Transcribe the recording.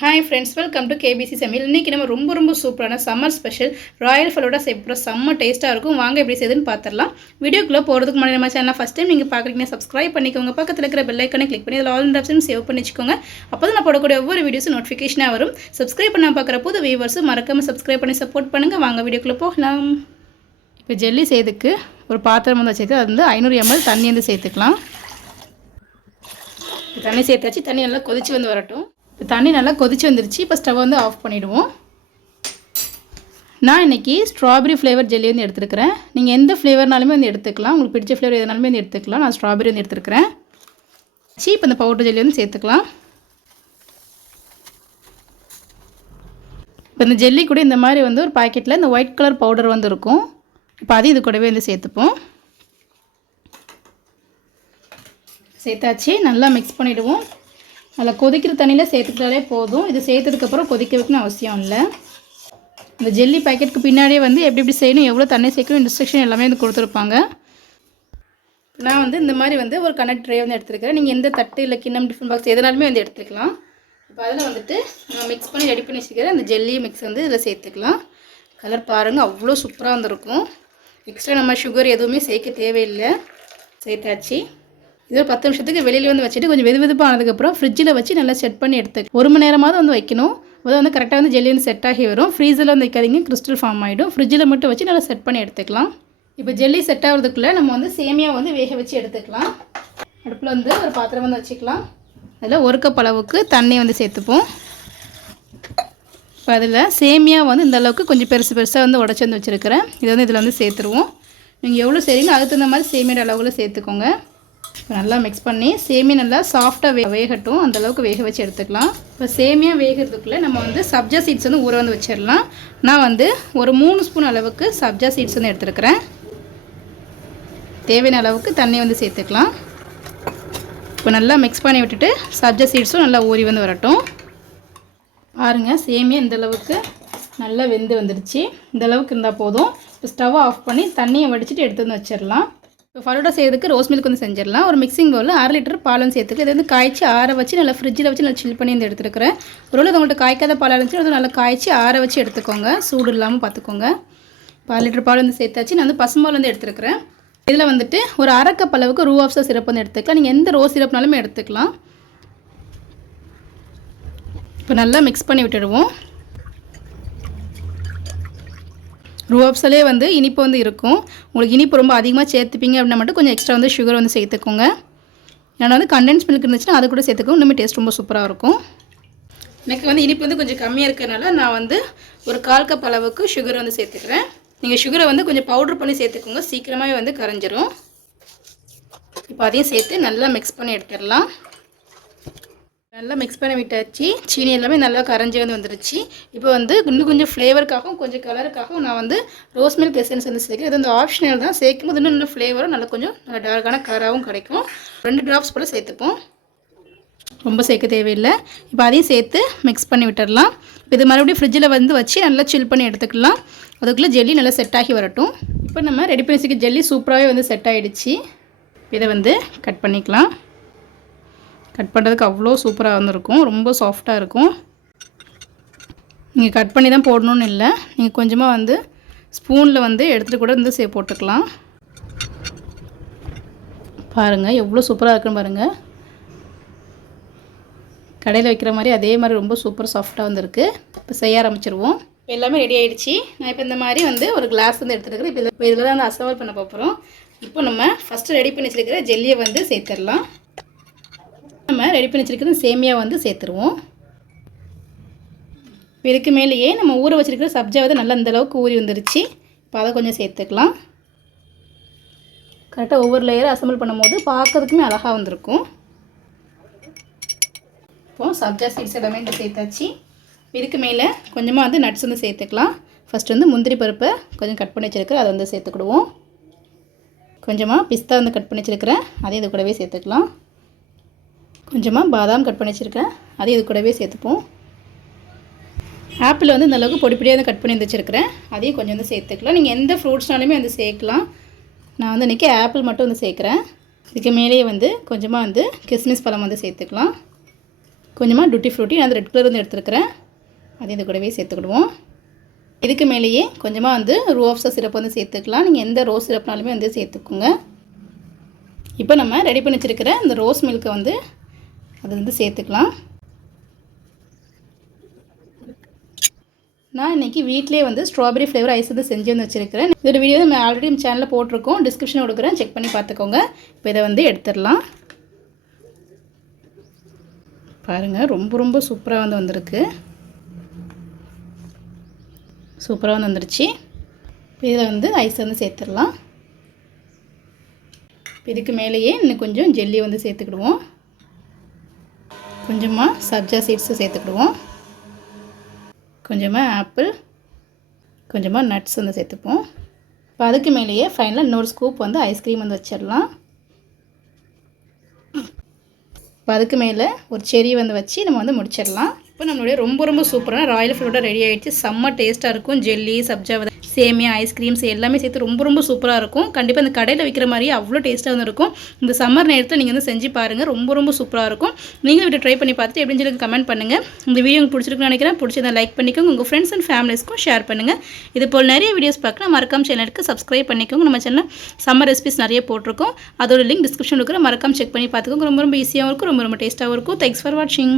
Hi friends, welcome to KBC சமையல். இன்றைக்கி நம்ம ரொம்ப சூப்பரான சம்மர் ஸ்பெஷல் ராயல் ஃபலூடா செய்ய செம்ம டேஸ்ட்டாக இருக்கும். வாங்க எப்படி செய்யுதுன்னு பார்த்துடலாம். வீடியோக்குள்ளே போகிறதுக்கு முன்னாடி நம்ம சேனல் ஃபஸ்ட் டைம் நீங்கள் பார்க்குறீங்கன்னா சப்ஸ்கிரைப் பண்ணிக்கோங்க. பக்கத்தில் இருக்கிற பெல் ஐக்கனை கிளிக் பண்ணி அதில் ஆல் ஆப்ஷன் சேவ் பண்ணி வச்சுக்கோங்க. அப்போ தான் நான் போடக்கூடிய ஒவ்வொரு வீடியோஸும் நோட்டிஃபிகேஷனாக வரும். சப்ஸ்கிரைப் பண்ண பார்க்குற புது வியூவர்ஸும் மறக்காமல் சப்ஸ்கிரைப் பண்ணி சப்போர்ட் பண்ணுங்கள். வாங்க வீடியோக்குள்ளே போகலாம். இப்போ ஜெல்லி செய்யறதுக்கு ஒரு பாத்திரம் வந்து வச்சுட்டு அது வந்து 500 ml தண்ணி வந்து சேர்த்துக்கலாம். தண்ணி சேர்த்தாச்சு. தண்ணி நல்லா கொதிச்சு வந்து வரட்டும். இப்போ தண்ணி நல்லா கொதிச்சு வந்துருச்சு. இப்போ ஸ்டவ் வந்து ஆஃப் பண்ணிவிடுவோம். நான் இன்றைக்கி ஸ்ட்ராபெரி ஃப்ளேவர் ஜெல்லி வந்து எடுத்துருக்கிறேன். நீங்கள் எந்த ஃப்ளேவர்னாலுமே வந்து எடுத்துக்கலாம். உங்களுக்கு பிடிச்ச ஃப்ளேவர் எதுனாலுமே வந்து எடுத்துக்கலாம். நான் ஸ்ட்ராபெரி வந்து எடுத்துருக்கிறேன். இப்போ இந்த பவுடர் ஜெல்லி வந்து சேர்த்துக்கலாம். இப்போ இந்த ஜெல்லி கூட இந்த மாதிரி வந்து ஒரு பாக்கெட்டில் இந்த ஒயிட் கலர் பவுடர் வந்து இருக்கும். இப்போ அதையும் இது கூடவே வந்து சேர்த்துப்போம். சேர்த்தாச்சு. நல்லா மிக்ஸ் பண்ணிவிடுவோம். அதில் கொதிக்கிற தண்ணியில் சேர்த்துக்கிட்டாலே போதும். இது சேர்த்ததுக்கப்புறம் கொதிக்க வைக்கணும் அவசியம் இல்லை. இந்த ஜெல்லி பேக்கெட்டுக்கு பின்னாடியே வந்து எப்படி செய்யணும், எவ்வளோ தண்ணி சேர்க்கணும், இன்ஸ்ட்ரக்ஷன் எல்லாமே வந்து கொடுத்துருப்பாங்க. நான் வந்து இந்த மாதிரி வந்து ஒரு கனெக்ட் ட்ரே வந்து எடுத்துருக்கிறேன். நீங்கள் எந்த தட்டு இல்லை கிண்ணம் டிஃபன் பாக்ஸ் எதனாலுமே வந்து எடுத்துக்கலாம். இப்போ அதில் வந்துட்டு நான் மிக்ஸ் பண்ணி ரெடி பண்ணி வச்சுக்கிறேன். அந்த ஜெல்லி மிக்ஸ் வந்து இதில் சேர்த்துக்கலாம். கலர் பாருங்கள், அவ்வளோ சூப்பராக வந்துருக்கும். எக்ஸ்ட்ரா நம்ம சுகர் எதுவுமே சேர்க்க தேவையில்லை. சேர்த்தாச்சு. இது ஒரு 10 நிமிஷத்துக்கு வெளியில் வந்து வச்சுட்டு கொஞ்சம் வெதுவெதுப்பானதுக்கப்புறம் ஃப்ரிட்ஜில் வச்சு நல்லா செட் பண்ணி எடுத்து 1 மணி நேரமாவது வந்து வைக்கணும். அதை வந்து கரெக்டாக வந்து ஜெல்லி வந்து செட் ஆகி வரும். ஃப்ரீசரில் வந்து வைக்காதீங்க, கிறிஸ்டல் ஃபார்ம் ஆகிடும். ஃப்ரிட்ஜில் மட்டும் வச்சு நல்லா செட் பண்ணி எடுத்துக்கலாம். இப்போ ஜெல்லி செட் ஆகிறதுக்குள்ளே நம்ம வந்து சேமியா வந்து வேக வச்சு எடுத்துக்கலாம். அடுப்பில் வந்து ஒரு பாத்திரம் வந்து வச்சுக்கலாம். அதில் 1 கப் அளவுக்கு தண்ணி வந்து சேர்த்துப்போம். இப்போ அதில் சேமியா வந்து இந்த அளவுக்கு கொஞ்சம் பெருசாக வந்து உடச்சி வந்து வச்சுருக்கிறேன். இதை வந்து இதில் வந்து சேர்த்துருவோம். நீங்கள் எவ்வளோ செய்றீங்களோ அதுக்கு தகுந்த மாதிரி சேமியோட அளவில் சேர்த்துக்கோங்க. இப்போ நல்லா மிக்ஸ் பண்ணி சேமியா நல்லா சாஃப்டாக வேகட்டும். அந்தளவுக்கு வேக வச்சு எடுத்துக்கலாம். இப்போ சேமியா வேகிறதுக்குள்ளே நம்ம வந்து சப்ஜா சீட்ஸ் வந்து ஊற வந்து வச்சிடலாம். நான் வந்து ஒரு 3 ஸ்பூன் அளவுக்கு சப்ஜா சீட்ஸ் வந்து எடுத்துருக்கிறேன். தேவையான அளவுக்கு தண்ணி வந்து சேர்த்துக்கலாம். இப்போ நல்லா மிக்ஸ் பண்ணி விட்டுட்டு சப்ஜா சீட்ஸும் நல்லா ஊறி வந்து வரட்டும். பாருங்கள், சேமியா இந்தளவுக்கு நல்லா வெந்து வந்துடுச்சு. இந்தளவுக்கு இருந்தால் போதும். இப்போ ஸ்டவ் ஆஃப் பண்ணி தண்ணியை வடிச்சிட்டு எடுத்து வந்து வச்சிடலாம். இப்போ ஃபலூடா செய்யறதுக்கு ரோஸ் மில்க் வந்து செஞ்சிடலாம். ஒரு மிக்சிங் பவுலில் 1/2 லிட்டர் பால் வந்து சேர்த்துக்கு இதை வந்து காய்ச்சி ஆற வச்சு நல்லா ஃப்ரிட்ஜில் வச்சு நல்லா சில் பண்ணி வந்து எடுத்துருக்கிறேன். ஒரு வேளை உங்கள்கிட்ட காய்க்காத பால் இருந்துச்சு அது நல்லா காய்ச்சி ஆற வச்சு எடுத்துக்கோங்க. சூடு இல்லாமல் பார்த்துக்கோங்க. 1/2 லிட்டர் பால் வந்து சேர்த்தாச்சு. நான் வந்து பசும்பால் வந்து எடுத்துருக்கிறேன். இதில் வந்துட்டு ஒரு 1/2 கப் அளவுக்கு ரூ ஆஃப்ஸா சிரப் வந்து எடுத்துக்கலாம். நீங்கள் எந்த ரோஸ் சிரப்னாலுமே எடுத்துக்கலாம். இப்போ நல்லா மிக்ஸ் பண்ணி விட்டுடுவோம். ரூஆப்ஸாலே வந்து இனிப்பு வந்து இருக்கும். உங்களுக்கு இனிப்பு ரொம்ப அதிகமாக சேர்த்துப்பீங்க அப்படின்னா மட்டும் கொஞ்சம் எக்ஸ்ட்ரா வந்து சுகர் வந்து சேர்த்துக்கோங்க. ஏன்னா வந்து கண்டென்ஸ் மில்க் இருந்துச்சுன்னா அது கூட சேர்த்துக்கோங்க. இன்னுமே டேஸ்ட் ரொம்ப சூப்பராக இருக்கும். எனக்கு வந்து இனிப்பு வந்து கொஞ்சம் கம்மியாக இருக்கிறதுனால நான் வந்து ஒரு 1/4 கப் அளவுக்கு சுகர் வந்து சேர்த்துக்கிறேன். நீங்கள் சுகரை வந்து கொஞ்சம் பவுட்ரு பண்ணி சேர்த்துக்கோங்க, சீக்கிரமாகவே வந்து கரைஞ்சிரும். இப்போ அதையும் சேர்த்து நல்லா மிக்ஸ் பண்ணி எடுத்துடலாம். நல்லா மிக்ஸ் பண்ணி விட்டாச்சு. சீனி எல்லாமே நல்லா கரைஞ்சி வந்து வந்துருச்சு. இப்போ வந்து இன்னும் கொஞ்சம் ஃப்ளேவருக்காகவும் கொஞ்சம் கலருக்காகவும் நான் வந்து ரோஸ் மில்க் எசன்ஸ் வந்து சேர்க்குறேன். இது வந்து ஆப்ஷனல் தான். சேர்க்கும் போது இன்னும் ஃப்ளேவரும் நல்லா கொஞ்சம் நல்லா டார்க்கான கலராகவும் கிடைக்கும். 2 ட்ராப்ஸ் போல் சேர்த்துப்போம். ரொம்ப சேர்க்க தேவையில்லை. இப்போ அதையும் சேர்த்து மிக்ஸ் பண்ணி விட்டுடலாம். இப்போ இது மறுபடியும் ஃப்ரிட்ஜில் வந்து வச்சு நல்லா சில் பண்ணி எடுத்துக்கலாம். அதுக்குள்ளே ஜெல்லி நல்லா செட் ஆகி வரட்டும். இப்போ நம்ம ரெடி பண்ணி வச்சுக்க ஜெல்லி சூப்பராகவே வந்து செட் ஆகிடுச்சு. இதை வந்து கட் பண்ணிக்கலாம். கட் பண்ணுறதுக்கு அவ்வளோ சூப்பராக வந்துருக்கும். ரொம்ப சாஃப்டாக இருக்கும். நீங்கள் கட் பண்ணி தான் போடணுன்னு இல்லை. நீங்கள் கொஞ்சமாக வந்து ஸ்பூனில் வந்து எடுத்துகிட்டு கூட வந்து போட்டுக்கலாம். பாருங்கள் எவ்வளோ சூப்பராக இருக்குன்னு பாருங்கள். கடையில் வைக்கிற மாதிரி அதே மாதிரி ரொம்ப சூப்பர் சாஃப்டாக வந்துருக்கு. இப்போ செய்ய ஆரம்பிச்சிருவோம். இப்போ எல்லாமே ரெடி ஆகிடுச்சு. நான் இப்போ இந்த மாதிரி வந்து ஒரு கிளாஸ் வந்து எடுத்துருக்கிறேன். இப்போ இதில் தான் வந்து அசம்பல் பண்ண போகிறோம். இப்போ நம்ம ஃபஸ்ட்டு ரெடி பண்ணி வச்சுருக்கிற ஜெல்லியை வந்து சேர்த்துடலாம். நம்ம ரெடி பண்ணி வச்சுருக்கிறது சேமியா வந்து சேர்த்துருவோம். இப்போ இதுக்கு மேலேயே நம்ம ஊற வச்சுருக்கிற சப்ஜா வந்து நல்லா இந்தளவுக்கு ஊறி வந்துருச்சு. இப்போ அதை கொஞ்சம் சேர்த்துக்கலாம். கரெக்டாக ஒவ்வொரு லேயரை அசம்பிள் பண்ணும்போது பார்க்கறதுக்குமே அழகாக வந்திருக்கும். இப்போது சப்ஜா சீட்ஸ் எல்லாமே இந்த சேர்த்தாச்சு. இதுக்கு மேலே கொஞ்சமாக வந்து நட்ஸ் வந்து சேர்த்துக்கலாம். ஃபஸ்ட்டு வந்து முந்திரி பருப்பை கொஞ்சம் கட் பண்ணி வச்சுருக்கிறேன், அதை வந்து சேர்த்துக்கிடுவோம். கொஞ்சமாக பிஸ்தா வந்து கட் பண்ணி வச்சுருக்கிறேன், அதையும் இது கூடவே சேர்த்துக்கலாம். கொஞ்சமாக பாதாம் கட் பண்ணி வச்சுருக்கேன், அதையும் இது கூடவே சேர்த்துப்போம். ஆப்பிள் வந்து இந்தளவுக்கு பொடி பொடியாக வந்து கட் பண்ணி வச்சுருக்கிறேன், அதையும் கொஞ்சம் வந்து சேர்த்துக்கலாம். நீங்கள் எந்த ஃப்ரூட்ஸ்னாலுமே வந்து சேர்க்கலாம். நான் வந்து இன்றைக்கி ஆப்பிள் மட்டும் வந்து சேர்க்குறேன். இதுக்கு மேலேயே வந்து கொஞ்சமாக வந்து கிஸ்மிஸ் பழம் வந்து சேர்த்துக்கலாம். கொஞ்சமாக டூட்டி ஃப்ரூட்டி நான் ரெட் கலர் வந்து எடுத்துருக்கிறேன், அது இது கூடவே சேர்த்துக்கிடுவோம். இதுக்கு மேலேயே கொஞ்சமாக வந்து ரூஅப்ஸா சிரப் வந்து சேர்த்துக்கலாம். நீங்கள் எந்த ரோஸ் சிரப்னாலுமே வந்து சேர்த்துக்குங்க. இப்போ நம்ம ரெடி பண்ணி வச்சுருக்கிற இந்த ரோஸ் மில்க்கை வந்து அது வந்து சேர்த்துக்கலாம். நான் இன்றைக்கி வீட்டிலே வந்து ஸ்ட்ராபெரி ஃப்ளேவர் ஐஸ் வந்து செஞ்சு வந்து வச்சுருக்கிறேன். இதோட வீடியோ நம்ம ஆல்ரெடி நம்ம சேனலில் போட்டிருக்கோம், டிஸ்கிரிப்ஷன் கொடுக்குறேன், செக் பண்ணி பார்த்துக்கோங்க. இப்போ இதை வந்து எடுத்துடலாம். பாருங்கள், ரொம்ப சூப்பராக வந்து வந்திருக்கு. சூப்பராக வந்து வந்துருச்சு. இப்போ இதில் வந்து ஐஸ் வந்து சேர்த்துடலாம். இதுக்கு மேலேயே இன்னும் கொஞ்சம் ஜெல்லி வந்து சேர்த்துக்கிடுவோம். கொஞ்சமாக சப்ஜா சீட்ஸு சேர்த்துக்கிடுவோம். கொஞ்சமாக ஆப்பிள், கொஞ்சமாக நட்ஸ் வந்து சேர்த்துப்போம். இப்போ அதுக்கு மேலேயே ஃபைனலாக இன்னொரு ஸ்கூப் வந்து ஐஸ்கிரீம் வந்து வச்சிடலாம். இப்போ அதுக்கு மேலே ஒரு செரி வந்து வச்சு நம்ம வந்து முடிச்சிடலாம். இப்போ நம்மளுடைய ரொம்ப சூப்பரான ராயல் ஃப்ளூட்டா ரெடி ஆகிடுச்சு. செம்ம டேஸ்ட்டாக இருக்கும். ஜெல்லி, சப்ஜா, சேமியா, ஐஸ்கிரீம்ஸ் எல்லாமே சேர்த்து ரொம்ப சூப்பராக இருக்கும். கண்டிப்பாக இந்த கடையில் விற்கிற மாதிரியே அவ்வளோ டேஸ்ட்டாக வந்து இருக்கும். இந்த சம்மர் நேரத்தில் நீங்கள் வந்து செஞ்சு பாருங்கள், ரொம்ப சூப்பராக இருக்கும். நீங்களும் வீட்டை ட்ரை பண்ணி பார்த்துட்டு எப்படின்னு சொல்லி கமெண்ட் பண்ணுங்கள். இந்த வீடியோ உங்களுக்கு பிடிச்சிருக்குன்னு நினைக்கிறேன். பிடிச்சதை லைக் பண்ணிக்கோங்க, உங்கள் ஃப்ரெண்ட்ஸ் அண்ட் ஃபேமிலிஸ்க்கும் ஷேர் பண்ணுங்கள். இது போல் நிறைய வீடியோஸ் பார்க்கலாம், மறக்காம சேனலுக்கு சப்ஸ்கிரைப் பண்ணிக்கோங்க. நம்ம சேனல் சம்மர் ரெசிபிஸ் நிறைய போட்டிருக்கோம், அதோட லிங்க் டிஸ்கிரிப்ஷனில் இருக்கிற, மறக்காம செக் பண்ணி பார்த்துக்கோங்க. ரொம்ப ஈஸியாகவும் இருக்கும், ரொம்ப டேஸ்ட்டாகவும் இருக்கும். தேங்க்ஸ் ஃபார் வாட்சிங்.